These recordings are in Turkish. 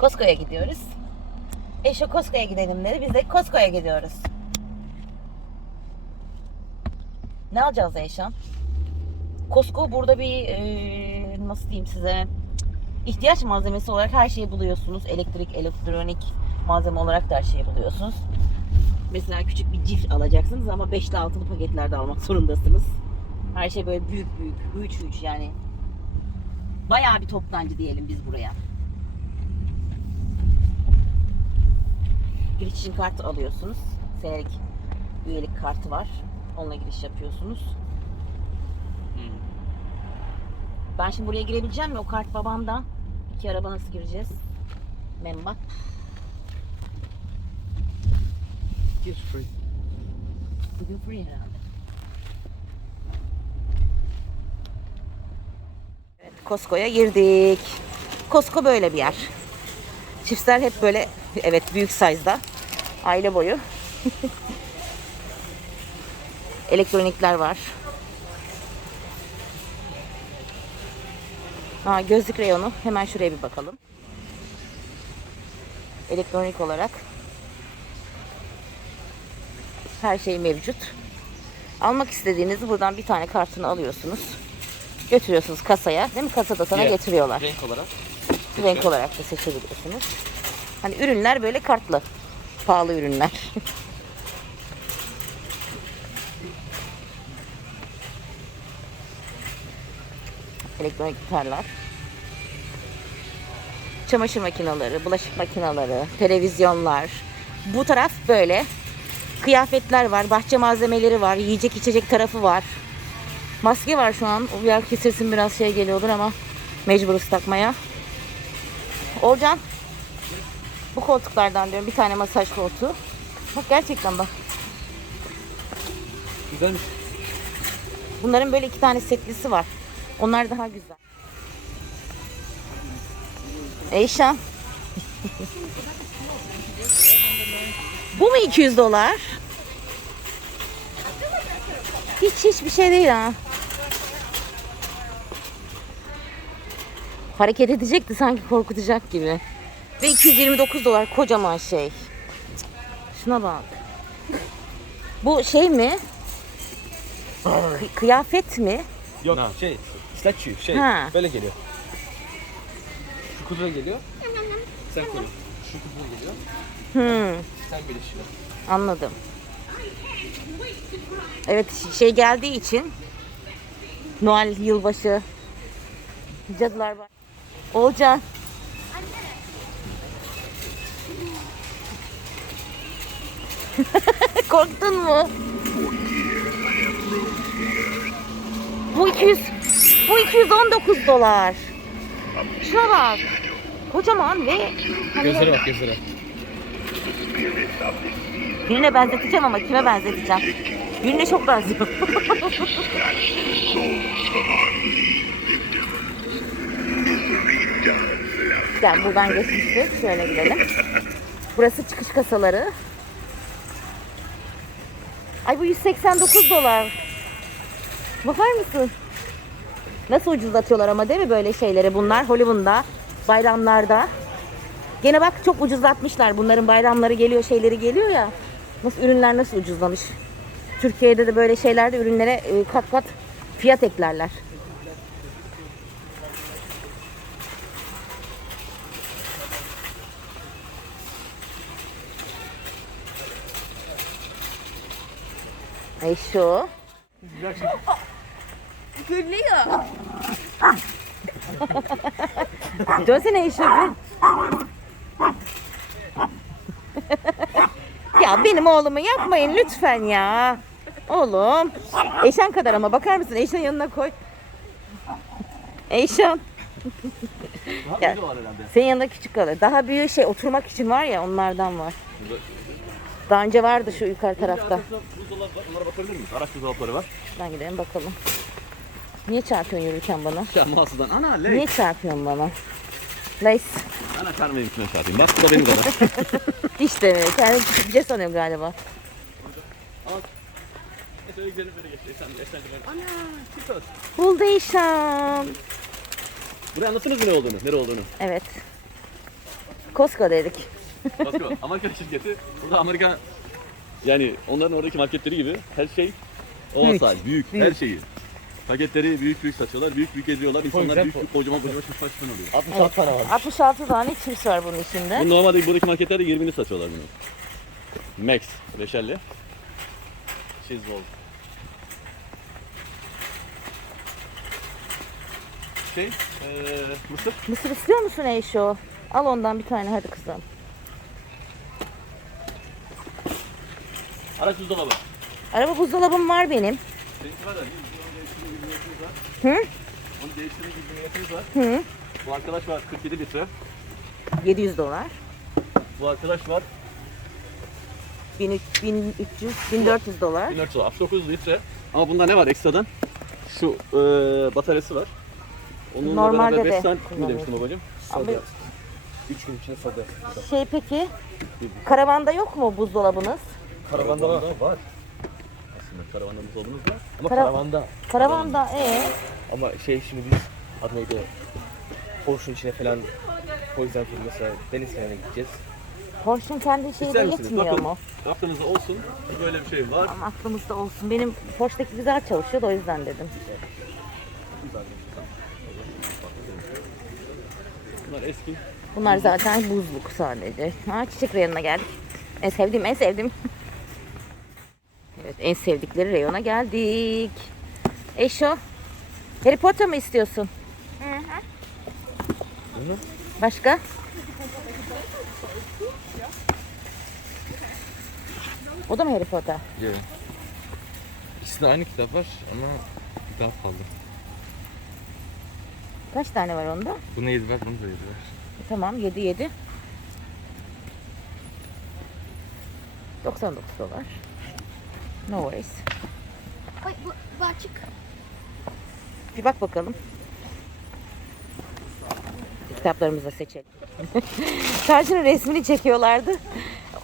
Costco'ya gidiyoruz. Eşo Costco'ya gidelim dedi. Biz de Costco'ya gidiyoruz. Ne alacağız Eşan? Costco burada bir eee, nasıl diyeyim size ihtiyaç malzemesi olarak her şeyi buluyorsunuz. Elektrik, elektronik malzeme olarak da her şeyi buluyorsunuz. Mesela küçük bir cif alacaksınız ama beşli altılı paketlerde almak zorundasınız. Her şey böyle büyük büyük, huge huge yani. Bayağı bir toptancı diyelim biz buraya. giriş için kart alıyorsunuz. Senelik üyelik kartı var. Onunla giriş yapıyorsunuz. Ben şimdi buraya girebileceğim mi? O kart babamda. İki araba nasıl gireceğiz? Memba. It's free. Bugün free herhalde. Evet, Costco'ya girdik. Costco böyle bir yer. Çiftler hep böyle evet büyük size'da. Aile boyu. Elektronikler var. Ha, gözlük reyonu. Hemen şuraya bir bakalım. Elektronik olarak her şey mevcut. Almak istediğinizi buradan bir tane kartını alıyorsunuz. Götürüyorsunuz kasaya. Değil mi? Kasada sana Yeah. getiriyorlar. Renk olarak. Renk olarak da seçebiliyorsunuz. Hani ürünler böyle kartlı. Pahalı ürünler. Elektronik gitarlar. Çamaşır makineleri, bulaşık makineleri, televizyonlar. Bu taraf böyle. Kıyafetler var, bahçe malzemeleri var, yiyecek içecek tarafı var. Maske var şu an. O yer kesilsin biraz şey geliyordur ama mecburuz takmaya. Olcan bu koltuklardan diyorum bir tane masaj koltuğu. Bak gerçekten bak. Güzelmiş. Bunların böyle iki tane setlisi var. Onlar daha güzel. Eyşan. Bu mu 200 dolar? Hiç hiçbir şey değil ha. Hareket edecekti sanki korkutacak gibi. Ve 229 dolar kocaman şey. Şuna bak. Bu şey mi? Kı- kıyafet mi? Yok şey. Statue şey. Ha. Böyle geliyor. Şu kudura geliyor. Sen koy. Şu kudura geliyor. Hmm, Sen birleşiyor. anladım. Evet şey geldiği için Noel yılbaşı cadılar var. Olcan. Korktun mu? Bu 200 bu 219 dolar. Şuna bak. Kocaman ve hani Gözlere bak gözlere. Birine benzeteceğim ama kime benzeteceğim? Birine çok benziyor. Gel buradan geçmiştik. Şöyle gidelim. Burası çıkış kasaları. Ay bu 189 dolar. Bakar mısın? Nasıl ucuzlatıyorlar ama değil mi böyle şeyleri bunlar Hollywood'da, bayramlarda. Gene bak çok ucuzlatmışlar. Bunların bayramları geliyor, şeyleri geliyor ya. Nasıl ürünler nasıl ucuzlamış. Türkiye'de de böyle şeylerde ürünlere e, kat kat fiyat eklerler. Ay şu. Gülüyor. Dönsene Eşe bir. ya benim oğlumu yapmayın lütfen ya. Oğlum. Eşan kadar ama bakar mısın? Eşan yanına koy. Ya. Ne var herhalde? Senin yanında küçük kalır. Daha büyük şey oturmak için var ya onlardan var. Daha önce vardı şu yukarı tarafta. Buzdolaplar. Onlara bakabilir miyiz? Araç buzdolapları var. Ben gidelim bakalım. Niye çarpıyorsun yürürken bana? Ya mağazadan. Ana lek. Niye çarpıyorsun bana? Lace. Ana karnımın içine çarpayım. Bak bu da benim kadar. Hiç de kendini küçük şey sanıyorum galiba. Şöyle gidelim böyle geç. Anlattınız mı ne olduğunu, nere olduğunu? Evet. Costco dedik. Costco, Amerikan şirketi. Burada Amerikan, yani onların oradaki marketleri gibi her şey o büyük. büyük, her şeyi. Paketleri büyük büyük satıyorlar, büyük büyük ediyorlar. İnsanlar büyük büyük kocaman kocaman şişman şişman oluyor. 66 evet. tane var. 66 tane cips var bunun içinde. Bu normalde buradaki marketlerde 20'ni satıyorlar bunu. Max, beşerli. 8 volt. Şey, ee, mısır. Mısır istiyor musun Eyşo? Al ondan bir tane hadi kızım. Araç buzdolabı. Araba buzdolabım var benim. Seninki var da Hı? Onu değiştirme gibi bir niyetimiz var. Hı? Bu arkadaş var 47 litre. 700 dolar. Bu arkadaş var 1300, 1300, 1400 dolar. 1400 dolar. 69 litre. Ama bunda ne var ekstradan? Şu eee bataryası var. Onunla Normalde beraber de 5 saat mi demiştim babacığım? Soda. 3 gün içinde soda. Şey peki, karavanda yok mu buzdolabınız? Karavanda var. Var. Aslında karavanda buzdolabımız var. Ama Kara- karavanda. Karavanda ee? Ama şey şimdi biz adı neydi? Porsche'un içine falan o yüzden şimdi mesela deniz kenarına gideceğiz. Porsche'un kendi şeyi de İster misiniz? yetmiyor Bakın. mu? Aklınızda olsun. Böyle bir şey var. Ama aklımızda olsun. Benim Porsche'daki güzel çalışıyor da o yüzden dedim. Bunlar eski. Bunlar zaten buzluk sadece. Ha çiçek reyonuna geldik. En sevdiğim, en sevdiğim. Evet, en sevdikleri reyona geldik. Eşo, Harry Potter mı istiyorsun? Başka? O da mı Harry Potter? Evet. İkisinde aynı kitap var ama kitap kaldı. Kaç tane var onda? Buna 7 var, bunu da 7 var. Tamam 7 7. 99 dolar. No worries. Ay bu, bu açık. Bir bak bakalım. Kitaplarımızı da seçelim. Karşının resmini çekiyorlardı.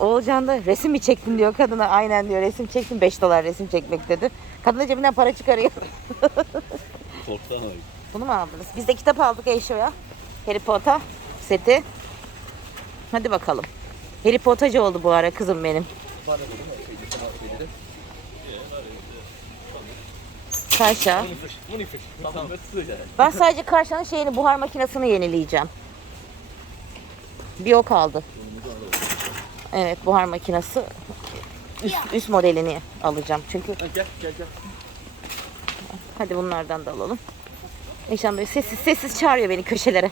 Oğulcan da resim mi çektin diyor kadına. Aynen diyor resim çektim 5 dolar resim çekmek dedi. Kadın da cebinden para çıkarıyor. Korktan abi. Bunu mu aldınız? Biz de kitap aldık Eşo'ya. Harry Potter seti. Hadi bakalım. Harry Potter'cı oldu bu ara kızım benim. Karşa. Ben sadece Karşa'nın şeyini buhar makinesini yenileyeceğim. Bir o kaldı. Evet buhar makinesi. Üst, üst modelini alacağım. Çünkü Gel gel gel. hadi bunlardan da alalım. Eşan böyle sessiz sessiz çağırıyor beni köşelere.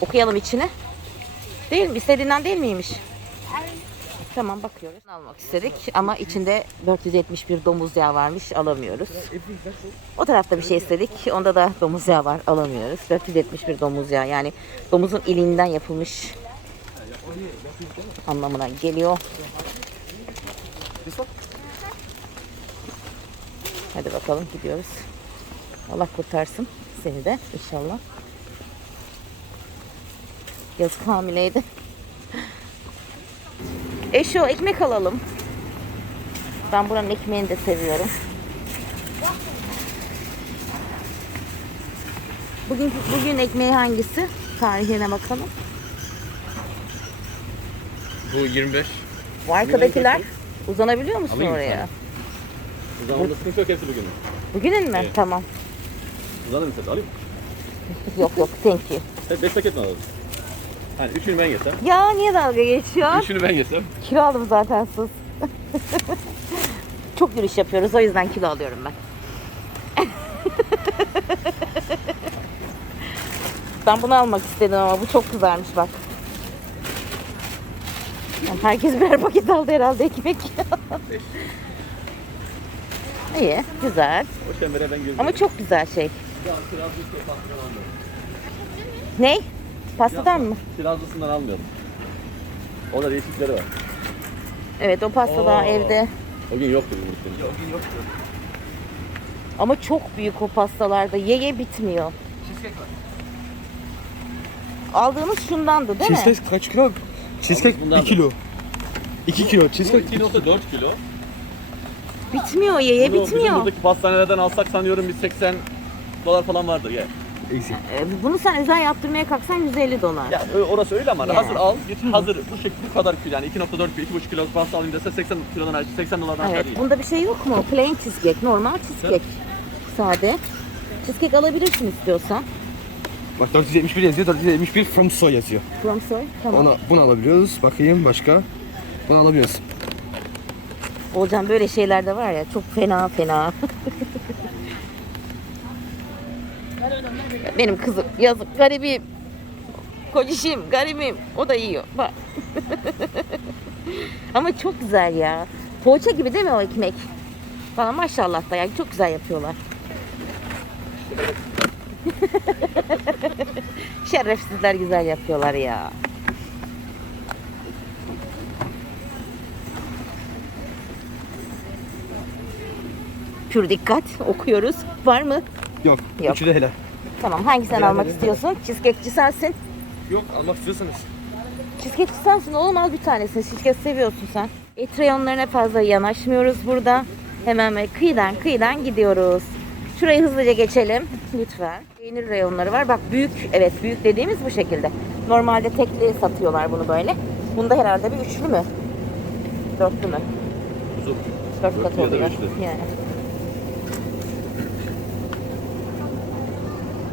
Okuyalım içine. Değil mi? İstediğinden değil miymiş? Tamam bakıyoruz. Almak istedik ama içinde 471 domuz yağı varmış alamıyoruz. O tarafta bir şey istedik. Onda da domuz yağı var alamıyoruz. 471 domuz yağı yani domuzun iliğinden yapılmış anlamına geliyor. Hadi bakalım gidiyoruz. Allah kurtarsın seni de inşallah. Yazık hamileydi. Eşo ekmek alalım. Ben buranın ekmeğini de seviyorum. Bugün bugün ekmeği hangisi? Tarihine bakalım. Bu 25. Bu arkadakiler uzanabiliyor musun Alayım oraya? Da sıkıntı yok hepsi bugün. Bugünün mü? Evet. Tamam. Mısın? Alayım mı? Yok yok thank you. Sen 5 paket mi alalım? Hani üçünü ben yesem. Ya niye dalga geçiyorsun? Üçünü ben yesem. Kilo aldım zaten sus. Çok yürüyüş yapıyoruz o yüzden kilo alıyorum ben. ben bunu almak istedim ama bu çok güzelmiş bak. Yani herkes birer paket aldı herhalde ekmek. İyi, güzel. O şembere ben gözüm. Ama çok güzel şey. Almıyorum. Ne? Pastadan mı? Kirazlısından almıyorum. O da değişikleri var. Evet o pastadan Oo. evde. O gün yoktu bizim o gün yoktu. Ama çok büyük o pastalarda. Ye ye bitmiyor. Cheesecake var. Aldığımız şundandı değil mi? Cheesecake kaç kilo? Cheesecake Bundan 1 kilo. 2 kilo cheesecake. 2.4 kilo. Bitmiyor ye Bunu bizim bitmiyor. buradaki pastanelerden alsak sanıyorum bir 80 dolar falan vardır ya. Easy. Ee, Bunu sen özel yaptırmaya kalksan 150 dolar. Yani ö- orası öyle ama Yani. hazır al git hazır bu şekilde bu kadar kilo yani 2.4 kilo 2.5 kilo pasta alayım dese 80 kilodan aşağı 80 dolardan aşağı Evet. değil. Bunda bir şey yok mu? Plain cheesecake, normal cheesecake. Sade. Cheesecake alabilirsin istiyorsan. Bak 471 yazıyor, 471 from soy yazıyor. From soy. Tamam. Onu, bunu alabiliyoruz. Bakayım başka. Bunu alabiliyoruz. Olcan böyle şeyler de var ya çok fena fena. Benim kızım yazık garibim. Kocişim garibim. O da yiyor. Bak. Ama çok güzel ya. Poğaça gibi değil mi o ekmek? Bana maşallah da yani çok güzel yapıyorlar. Şerefsizler güzel yapıyorlar ya. Pür dikkat okuyoruz. Var mı? Yok. Yok. Üçü de helal. Tamam hangisini Diğerleri almak de- istiyorsun? Cheesecake'ci sensin. Yok almak istiyorsanız. Cheesecake'ci sensin oğlum al bir tanesini. Cheesecake seviyorsun sen. Et reyonlarına fazla yanaşmıyoruz burada. Hemen böyle kıyıdan kıyıdan gidiyoruz. Şurayı hızlıca geçelim lütfen. Peynir reyonları var. Bak büyük, evet büyük dediğimiz bu şekilde. Normalde tekli satıyorlar bunu böyle. Bunda herhalde bir üçlü mü? Dörtlü mü? Uzun. Dört kat Dörtlü ya da oluyor. üçlü. Yani.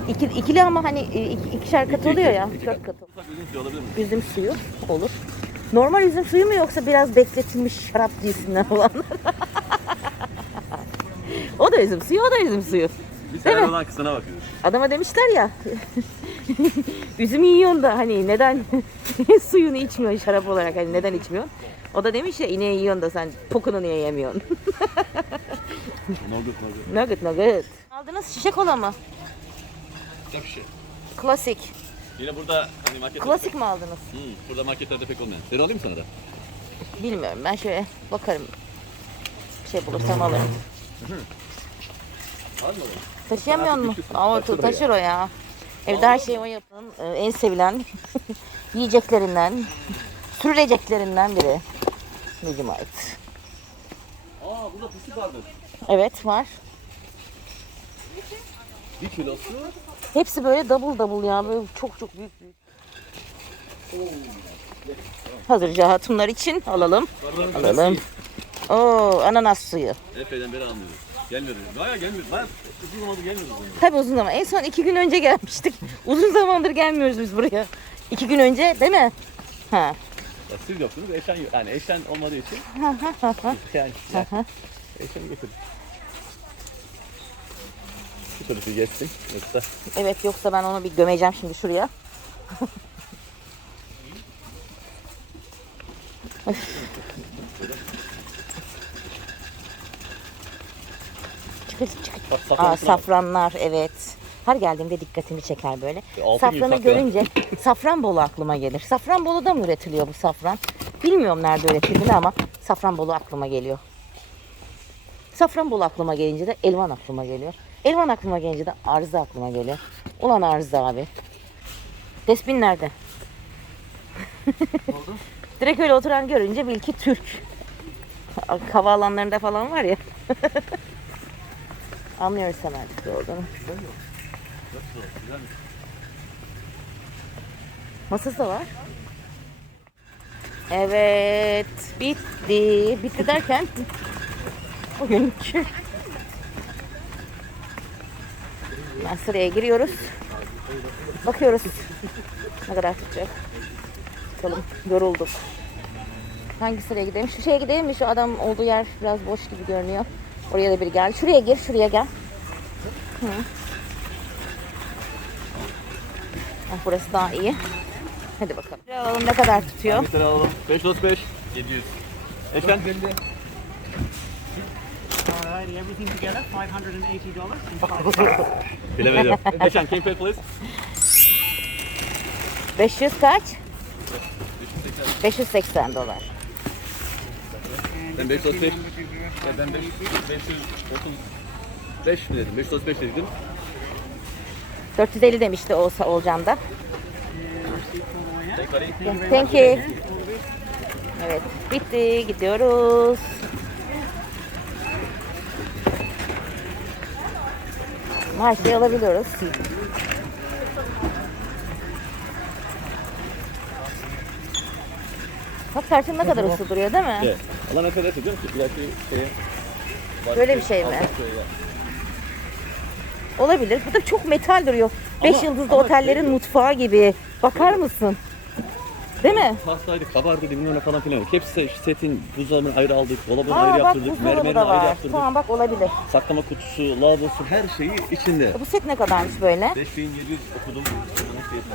İki, ikili ama hani e, iki, ikişer kat İki, oluyor ya. Dört kat. kat oluyor. Ufak üzüm suyu alabilir miyim? Üzüm suyu olur. Normal üzüm suyu mu yoksa biraz bekletilmiş şarap cinsinden olan? o da üzüm suyu, o da üzüm suyu. Biz her mi? olan kısmına bakıyoruz. Adama demişler ya, üzüm yiyorsun da hani neden suyunu içmiyorsun şarap olarak hani neden içmiyorsun? O da demiş ya ineği yiyorsun da sen pokunu niye yemiyorsun? Nugget nugget. nugget nugget. Aldınız şişe kola mı? Çok şey. Klasik. Yine burada hani market Klasik mi aldınız? Hmm, burada marketlerde pek olmayan. Seni alayım mı sana da? Bilmiyorum ben şöyle bakarım. Bir şey bulursam alırım. Var mı? Taşıyamıyor mu? Ama taşır taşır o ya. Evde her şeyi o yapın. Ee, En sevilen yiyeceklerinden, sürüleceklerinden biri. Medium ait. Aa burada fıstık vardı. Evet var. Bir kilosu. Hepsi böyle double double ya. Böyle çok çok büyük büyük. Hazırca hatunlar için alalım. Alalım. Oo ananas suyu. Epeyden beri almıyoruz. Gelmedi. Bayağı gelmedi. Bayağı uzun zamandır gelmiyoruz buraya. Tabii uzun zaman. En son iki gün önce gelmiştik. Uzun zamandır gelmiyoruz biz buraya. İki gün önce değil mi? Ha. Ya siz yoktunuz. Eşen yok. Yani eşen olmadığı için. yani. yani eşeni getirdik. Şu geçsin. Yoksa Evet yoksa ben onu bir gömeceğim şimdi şuraya. çıkır çıkır. bak Aa, safran safranlar evet. Her geldiğimde dikkatimi çeker böyle. E, altın gibi Safranı safran. görünce Safranbolu aklıma gelir. Safranbolu'da mı üretiliyor bu safran? Bilmiyorum nerede üretildiğini ama Safranbolu aklıma geliyor. Safranbolu aklıma gelince de Elvan aklıma geliyor. Elvan aklıma gelince de Arıza aklıma geliyor. Ulan Arıza abi. Despin nerede? Direkt öyle oturan görünce bil ki Türk. Havaalanlarında falan var ya. Anlıyoruz hemen Türk olduğunu. Masası da var. Evet, bitti. Bitti derken bugünkü ben sıraya giriyoruz. Bakıyoruz ne kadar tutacak. Bakalım yorulduk. Hangi sıraya gidelim? Şu şeye gidelim mi? Şu adam olduğu yer biraz boş gibi görünüyor. Oraya da bir gel. Şuraya gir, şuraya gel. Hı. Ah, burası daha iyi. Hadi bakalım. Alalım ne kadar tutuyor? Mesela alalım. 535. 700. Eşen. Alrighty, everything together, $580 Bilemedim. Eşen, can you pay please? 500 kaç? 580 dolar. Ben 535. Ya ben 5, 535 mi dedim? 535 dedim. 450 demişti olsa Olcan da. Thank you. Evet bitti gidiyoruz. Her şeyi alabiliyoruz. Bak tarçın ne kadar uslu duruyor değil mi? Evet. Allah ne kadar biliyor musun? İleriki şeye... Böyle bir şey mi? Olabilir. Bu da çok metal duruyor. Beş Ama- yıldızlı ama otellerin şey- mutfağı gibi. Bakar mısın? Değil mi? Pastaydı, kabardı, bilmem ne falan filan. Hepsi setin buzdolabını ayrı aldık, dolabını Aa ayrı bak yaptırdık, buzdolabı mermerini da ayrı var. yaptırdık. Tamam bak olabilir. Saklama kutusu, lavabosu her şeyi içinde. Bu set ne kadarmış böyle? 5700 okudum. Bunun fiyatı.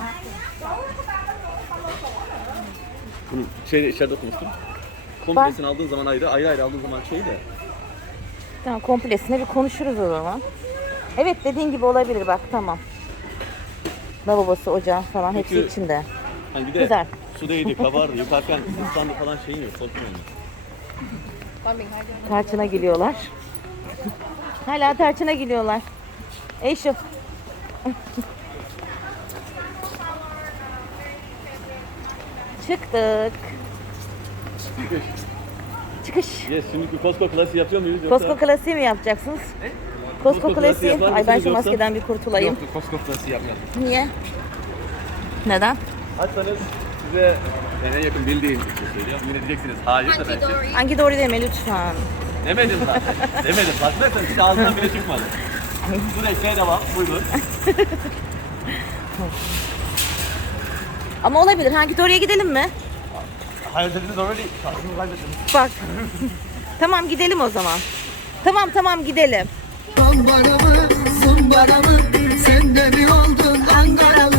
Bunu şeyde içeride okumuştum. Komplesini aldığın zaman ayrı, ayrı ayrı aldığın zaman şey de. Tamam komplesine bir konuşuruz o zaman. Evet dediğin gibi olabilir bak tamam. Lavabosu, ocağı falan hepsi Çünkü- içinde. Hani bir de Güzel. Su değdi, kabardı, yukarıken ıslandı falan şeyin yok, korkmuyor. Tarçına gülüyorlar. Hala tarçına gülüyorlar. Ey şu. Çıktık. Çıkış. Yes, şimdiki Costco klasiği yapıyor muyuz? yoksa- Costco klasiği mi yapacaksınız? Costco Costco klasiği klasiği. Ay ben şu yoksa? maskeden bir kurtulayım. Yok, Costco klasiği yapmayalım. Niye? Neden? Açsanız size en yakın bildiğim bir şey söylüyorum. Yine diyeceksiniz hayır da Hunky ben dory. Hangi doğru deme lütfen. Demedim zaten. Demedim. Farkındaysan hiç ağzından bile çıkmadı. Bu ekmeğe devam. Buyurun. Ama olabilir. Hangi doğruya gidelim mi? Hayır dediniz doğru değil. Şansınızı kaybettiniz. Bak. tamam gidelim o zaman. Tamam tamam gidelim. Bambara mı, zumbara mı, sen de mi oldun Ankaralı?